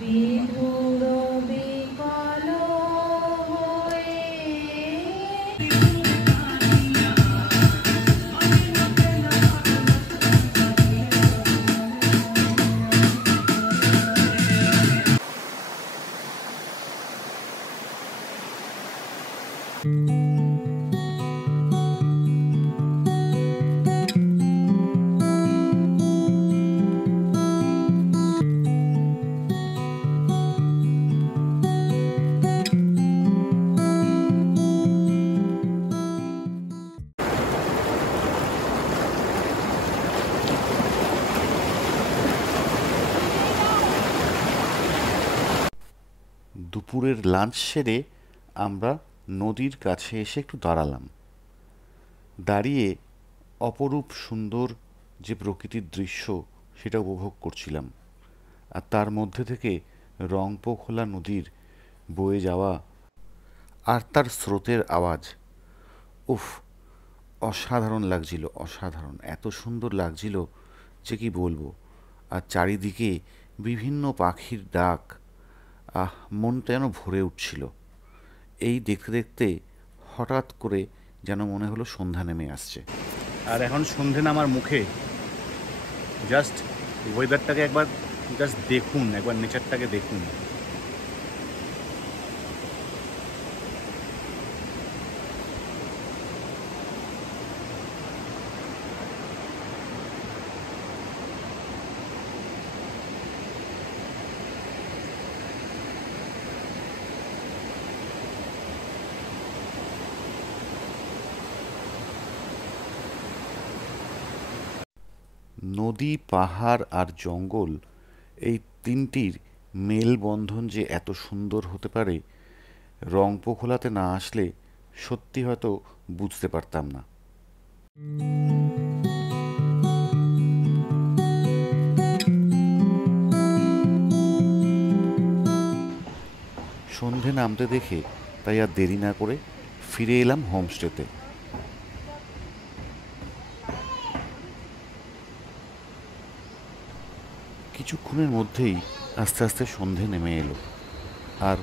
বিধুর বিকল হয়ে দুপুরের লাঞ্চ সেরে আমরা নদীর কাছে এসে একটু দাঁড়ালাম। দাঁড়িয়ে অপরূপ সুন্দর যে প্রকৃতির দৃশ্য সেটা উপভোগ করছিলাম। আর তার মধ্যে থেকে রংপোখলা নদীর বয়ে যাওয়া আর তার স্রোতের আওয়াজ, উফ, অসাধারণ লাগছিল, অসাধারণ, এত সুন্দর লাগছিল যে কি বলবো। আর চারিদিকে বিভিন্ন পাখির ডাক, মনটা যেন ভরে উঠছিল। এই দেখতে দেখতে হঠাৎ করে যেন মনে হলো সন্ধ্যা নেমে আসছে। আর এখন সন্ধে নামার মুখে। জাস্ট ওয়েদারটাকে একবার জাস্ট দেখুন, একবার নেচারটাকে দেখুন। নদী, পাহাড় আর জঙ্গল, এই তিনটির মেলবন্ধন যে এত সুন্দর হতে পারে, রংপোখলাতে না আসলে সত্যি হয়তো বুঝতে পারতাম না। সন্ধে নামতে দেখে তাই আর দেরি না করে ফিরে এলাম হোমস্টেতে। কিছুক্ষণের মধ্যেই আস্তে আস্তে সন্ধে নেমে এলো। আর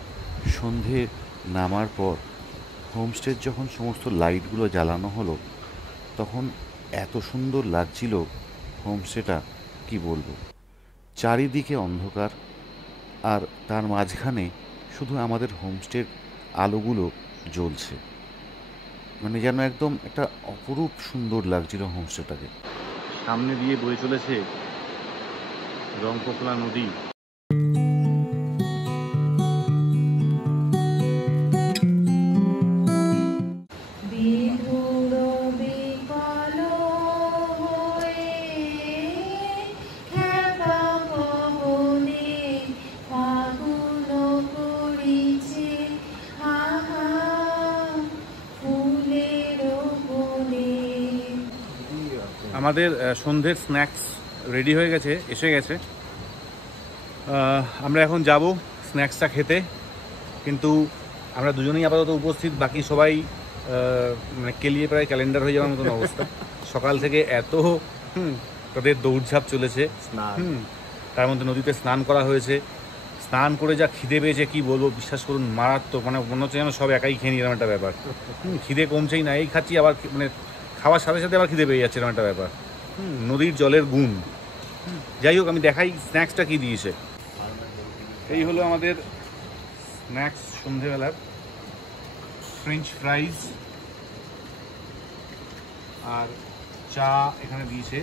সন্ধে নামার পর হোমস্টের যখন সমস্ত লাইটগুলো জ্বালানো হলো, তখন এত সুন্দর লাগছিল হোমস্টেটা, কি বলবো। চারিদিকে অন্ধকার, আর তার মাঝখানে শুধু আমাদের হোমস্টের আলোগুলো জ্বলছে। মানে যেন একদম একটা অপরূপ সুন্দর লাগছিল হোমস্টেটাকে। সামনে দিয়ে বয়ে চলেছে রংপোখলা নদী। বিধুর বিকল হয়ে খেপা পবনে ফাগুন করিছে আহা ফুলের বনে। আমাদের সন্ধ্যের স্ন্যাক্স রেডি হয়ে গেছে, এসে গেছে। আমরা এখন যাব স্ন্যাক্সটা খেতে। কিন্তু আমরা দুজনেই আপাতত উপস্থিত, বাকি সবাই মানে কেলিয়ে প্রায় ক্যালেন্ডার হয়ে যাওয়ার মতন অবস্থা। সকাল থেকে এত তাদের দৌড়ঝাঁপ চলেছে। তার মধ্যে নদীতে স্নান করা হয়েছে। স্নান করে যা খিদে পেয়েছে কি বলবো, বিশ্বাস করুন, মারাত্মক। মানে মনে হচ্ছে যেন সব একাই খেয়ে নিলাম একটা ব্যাপার। খিদে কমছেই না, এই খাচ্ছি আবার, মানে খাওয়ার সাথে সাথে আবার খিদে পেয়ে যাচ্ছে এরকম একটা ব্যাপার। নদীর জলের গুণ। যাই হোক, আমি দেখাই স্ন্যাক্সটা কি দিয়েছে। এই হলো আমাদের স্ন্যাক্স সন্ধেবেলার। ফ্রেঞ্চ ফ্রাইজ আর চা এখানে দিয়েছে।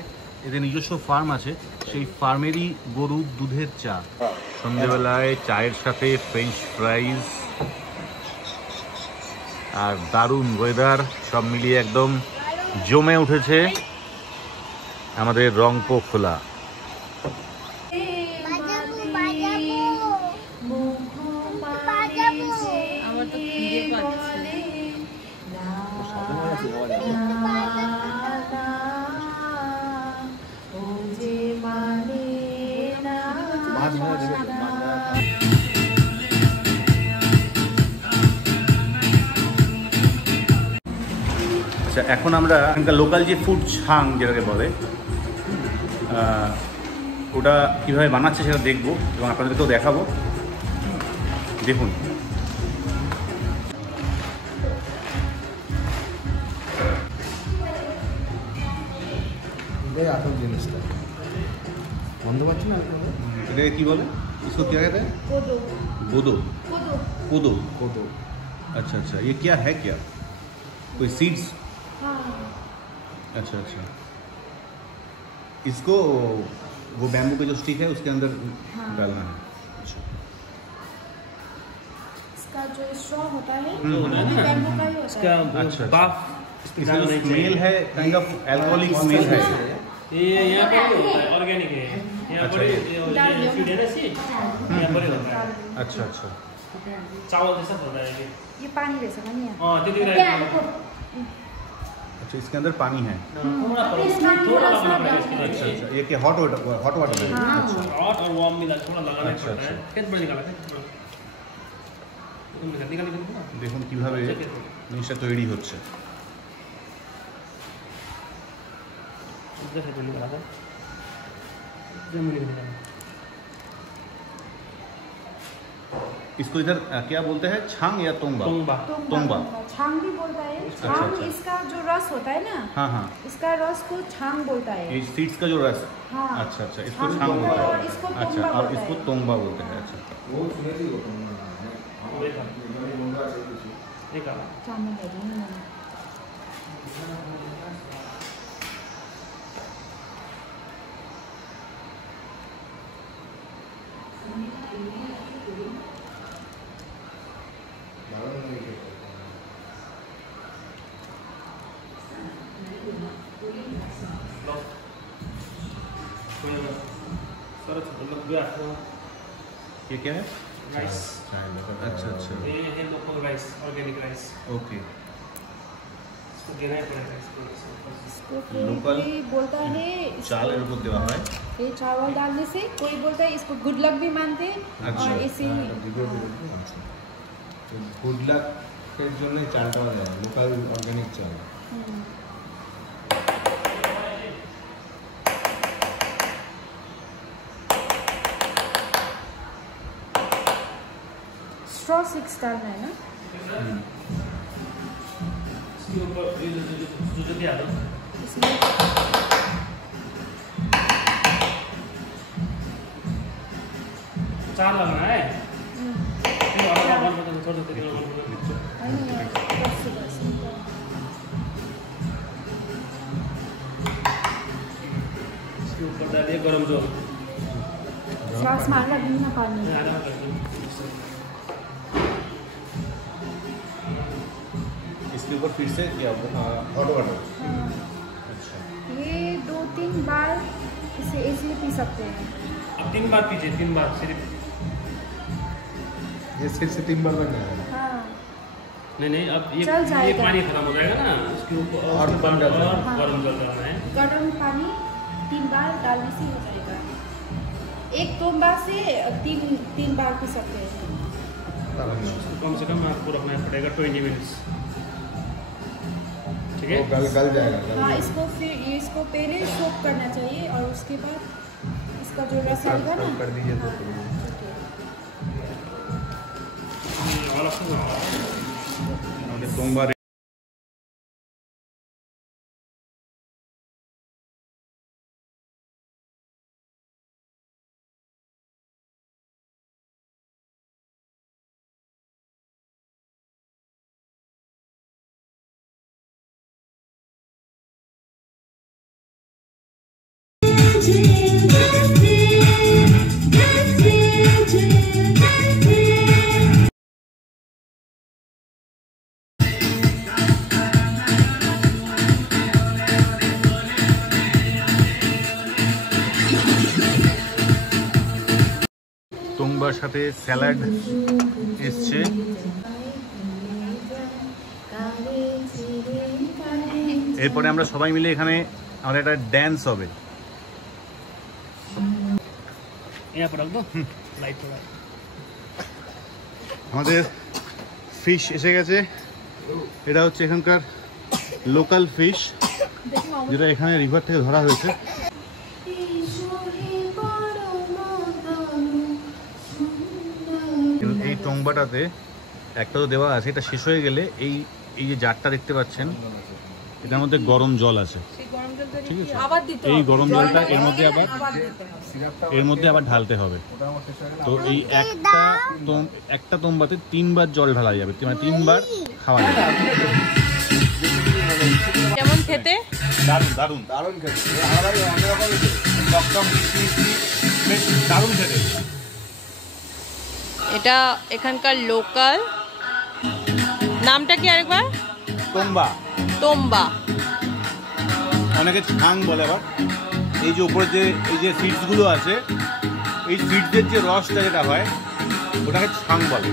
এদের নিজস্ব ফার্ম আছে, সেই ফার্মেরই গরুর দুধের চা। সন্ধেবেলায় চায়ের সাথে ফ্রেঞ্চ ফ্রাইজ আর দারুণ ওয়েদার, সব মিলিয়ে একদম জমে উঠেছে আমাদের রংপোখলা। আচ্ছা, এখন আমরা এখানকার লোকাল যে ফুড ছাং যেটাকে বলে, ওটা কীভাবে বানাচ্ছে সেটা দেখবো এবং আপনাদেরকেও দেখাবো। দেখুন আসল জিনিসটা বন্ধ পাচ্ছি না। এটাকে কী বলে? इसको क्या कहते हैं? कोदो बोदो। कोदो कोदो। কোদো। अच्छा अच्छा, ये क्या है? क्या कोई सीड्स? हाँ अच्छा अच्छा, इसको वो बैम्बू का जो स्टिक है उसके अंदर हाँ। डालना है। अच्छा इसका जो स्ट्रॉ होता है हम्म, वो भी बैम्बू का ही होता इसका है। अच्छा, बाफ इसका जो स्मेल है काइंड ऑफ अल्कोहलिक स्मेल है। ये यहाँ पर ही होता है, ऑर्गेनिक है यहाँ पर ही, ये सीड है ना सीड, यहाँ पर ही होता है। अच्छा अच्छा, चावल जैसा होता है ये। ये पानी रहेछ नि यहाँ हाँ त्यति रहेछ। अच्छा इसके अंदर पानी है। थोड़ा थोड़ा लगाना पड़ेगा इसके लिए। अच्छा अच्छा, ये क्या हॉट वाटर है? हाँ। अच्छा हॉट और वार्म मिला थोड़ा लगाना अच्छा, पड़ता है। अच्छा। खेत बड़ा निकाला है निकाल ना। দেখুন কিভাবে জিনিসটা তৈরি হচ্ছে। इधर से तो निकाला था जमीन निकाला। इसको इधर क्या बोलते हैं? छांग या तोंबा? टोंबा तोंबा। छांग भी बोलता है। छांग अच्छा। इसका जो रस होता है ना, हाँ हाँ, इसका रस को छांग बोलता है। ये सीड्स का जो रस। हाँ। अच्छा अच्छा, इसको छांग छांग बोलता बोलते है और हैं। इसको अच्छा, तोंबा और बोलता इसको है। तोंबा बोलते हैं। अच्छा वो শুনে দিও তোমরা निकाला। चामल है नहीं मैंने। सरस मतलब गया ये क्या है? राइस। अच्छा अच्छा, ये है local rice, organic rice. Okay. इसको देना ही पड़ेगा इसको। इसको लोकल कोई बोलता है चाल এর উপর দেওয়া হয়। ये चावल डालने से कोई बोलता है इसको गुड लक भी मानते हैं। अच्छा। और इसे গুড লাকের জন্য চালটা দেয়, লোকাল অর্গানিক চাল। स्ट्रॉ 6 डालना है ना। इसके ऊपर ये जो दिया था इसमें चार लगना है। छोटे इसके ऊपर डालिए गरम जो श्वास मारना भी ना पानी। इसके ऊपर फिर से क्या हॉट वाटर। हाँ। अच्छा ये 2-3 बार इसे इसलिए पी सकते हैं। अब 3 बार पीजिए, 3 बार सिर्फ। ये सिर्फ से 3 बार लगना है। हाँ नहीं अब चल ये जाएगा। पानी खत्म हो जाएगा ना, उसके ऊपर और पानी डालना है। हाँ। गरम जल डालना है। गर्म पानी 3 बार डालने से हो जाएगा। एक तोंबा से 3 बार पी सकते हैं। कम से कम आपको रखना पड़ेगा 20 मिनट्स। ठीक है। वो गल जाएगा, गल हाँ जाएगा। इसको फिर इसको पहले सोक करना चाहिए और उसके बाद इसका जो रस आएगा ना। कर दीजिए तो हाँ, ठीक है। और आपको আমাদের তোংবা তোংবার সাথে স্যালাড এসছে। এরপরে আমরা সবাই মিলে এখানে আমাদের একটা ড্যান্স হবে। यहाँ पर रख दो लाइट थोड़ा। আমাদের ফিশ এসে গেছে। এটা হচ্ছে এখানকার লোকাল ফিশ, যেটা এখানে রিভার থেকে ধরা হয়েছে। এই টংবাটাতে একটা তো দেওয়া আছে, এটা শেষ হয়ে গেলে এই এই যে জারটা দেখতে পাচ্ছেন এটার মধ্যে গরম জল আছে, ঠিক আছে? এই গরম জলটা এর মধ্যে আবার ঢালতে হবে। তো এই একটা তোম্বাতে 3 বার জল ঢালা যাবে, মানে 3 বার খাওয়া যাবে। কেমন খেতে? দারুণ দারুণ দারুণ খেতে, দারুণ খেতে। এটা এখানকার লোকাল, নামটা কি আরেকবার? তোম্বা। তোম্বা, অনেকে ছাং বলে। আবার এই যে উপরে যে এই যে সিডসগুলো আছে, এই সিডসের যে রসটা যেটা হয় ওটাকে ছাং বলে।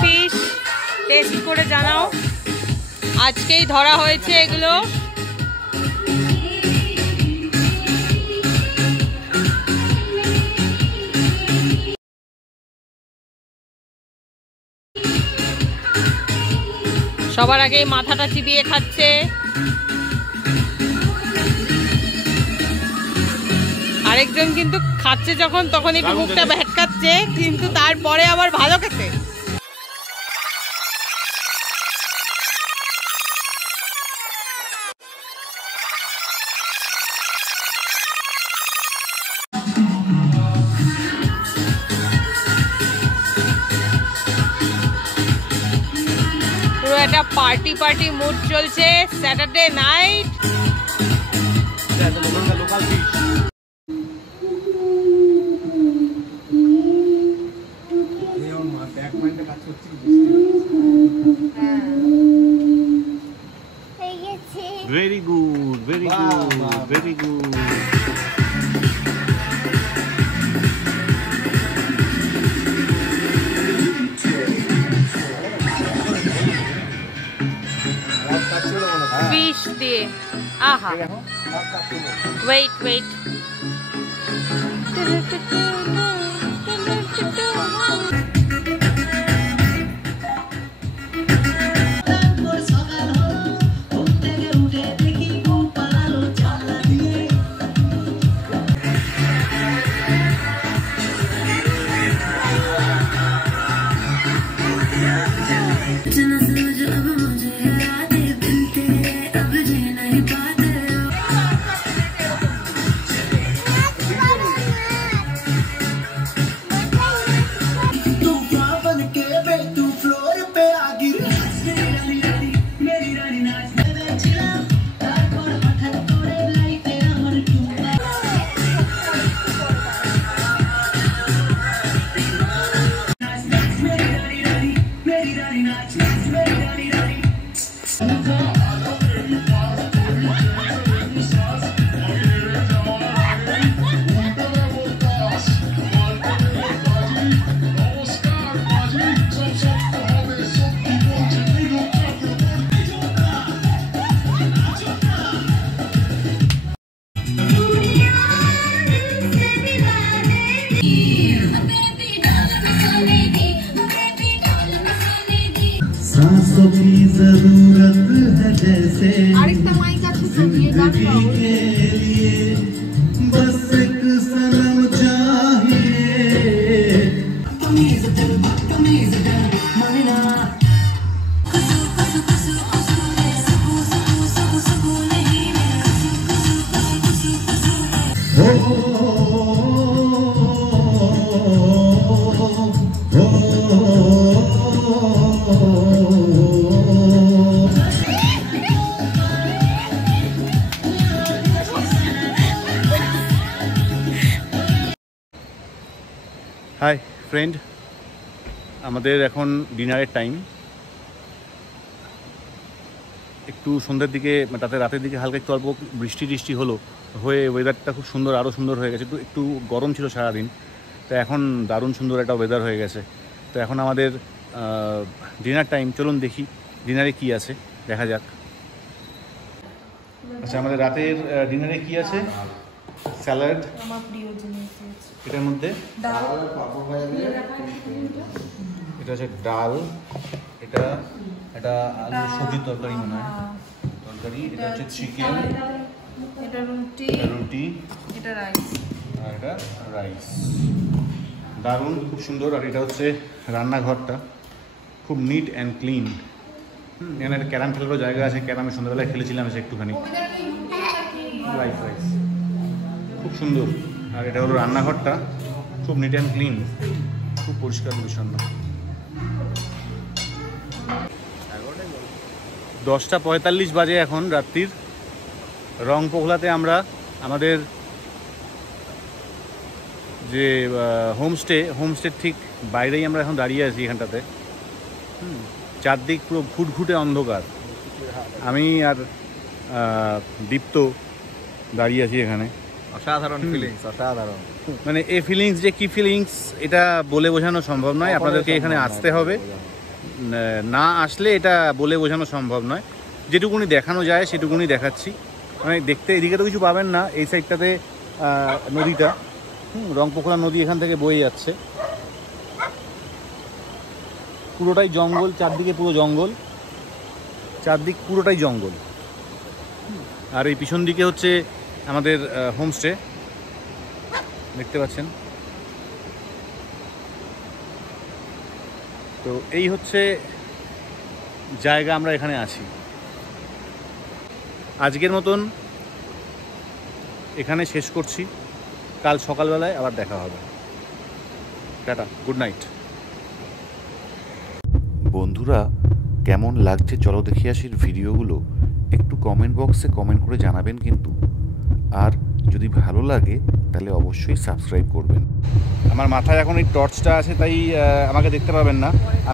ফিশ টেস্ট করে জানাও, আজকেই ধরা হয়েছে এগুলো। সবার আগে মাথাটা চিবিয়ে খাচ্ছে, আরেকজন কিন্তু খাচ্ছে যখন তখন একটু মুখটা ভেটকাচ্ছে, কিন্তু তারপরে আবার ভালো খেতে। পুরো একটা পার্টি পার্টি মুড চলছে, Saturday night. Local fish. Very good, very good, very good. Fish দিয়ে আহা, ওয়েট ওয়েট, सांसों की जरूरत है जैसे जिंदगी के लिए बस एक सनम चाहिए। হাই ফ্রেন্ড, আমাদের এখন ডিনারের টাইম। একটু সন্ধ্যের দিকে, রাতের দিকে হালকা একটু অল্প বৃষ্টি হলো, হয়ে ওয়েদারটা খুব সুন্দর, আরও সুন্দর হয়ে গেছে। একটু গরম ছিল সারাদিন, তো এখন দারুণ সুন্দর একটা ওয়েদার হয়ে গেছে। তো এখন আমাদের ডিনার টাইম, চলুন দেখি ডিনারে কি আছে, দেখা যাক। আচ্ছা, আমাদের রাতের ডিনারে কি আছে? স্যালাড, আমার প্রিয় জিনিস, এটার মধ্যে এটা হচ্ছে ডাল, এটা আলু সবজির তরকারি মনে হয়, তরকারি। এটা হচ্ছে চিকেন, এটা রুটি, রুটি এটা রাইস। আর এটা রাইস। দারুণ, খুব সুন্দর। আর এটা হচ্ছে রান্নাঘরটা, খুব নিট অ্যান্ড ক্লিন। এখানে একটা ক্যারাম খেলারও জায়গা আছে, ক্যারামে সন্ধ্যাবেলায় খেলেছিলাম এসে একটুখানি। রাইস রাইস খুব সুন্দর। আর এটা হলো রান্নাঘরটা, খুব নিট অ্যান্ড ক্লিন, খুব পরিষ্কার পরিচ্ছন্ন। 10:45 বাজে এখন রাত্রির। রংপোখলাতে আমরা আমাদের যে হোমস্টের ঠিক বাইরেই আমরা এখন দাঁড়িয়ে আছি এখানটাতে। চারদিক পুরো ঘুটঘুটে অন্ধকার। আমি আর দীপ্ত দাঁড়িয়ে আছি এখানে। অসাধারণ ফিলিংস, অসাধারণ। মানে এই ফিলিংস যে কি ফিলিংস এটা বলে বোঝানো সম্ভব নয়, আপনাদেরকে এখানে আসতে হবে। না আসলে এটা বলে বোঝানো সম্ভব নয়। যেটুকুনি দেখানো যায় সেটুকুনি দেখাচ্ছি। মানে দেখতে এদিকে তো কিছু পাবেন না, এই সাইডটাতে নদীটা, রংপোখলা নদী এখান থেকে বয়ে যাচ্ছে। পুরোটাই জঙ্গল, চারদিকে পুরো জঙ্গল, চারদিক পুরোটাই জঙ্গল। আর এই পিছন দিকে হচ্ছে আমাদের হোমস্টে, দেখতে পাচ্ছেন। তো এই হচ্ছে জায়গা, আমরা এখানে আছি। আজকের মতন এখানে শেষ করছি, কাল সকালবেলায় আবার দেখা হবে। Tata, good night. বন্ধুরা, কেমন লাগছে চলো দেখি আসির ভিডিওগুলো একটু কমেন্ট বক্সে কমেন্ট করে জানাবেন কিন্তু। আর যদি ভালো লাগে তাহলে অবশ্যই সাবস্ক্রাইব করবেন। আমার মাথায় এখন এই টর্চটা আছে, তাই আমাকে দেখতে পাবেন না।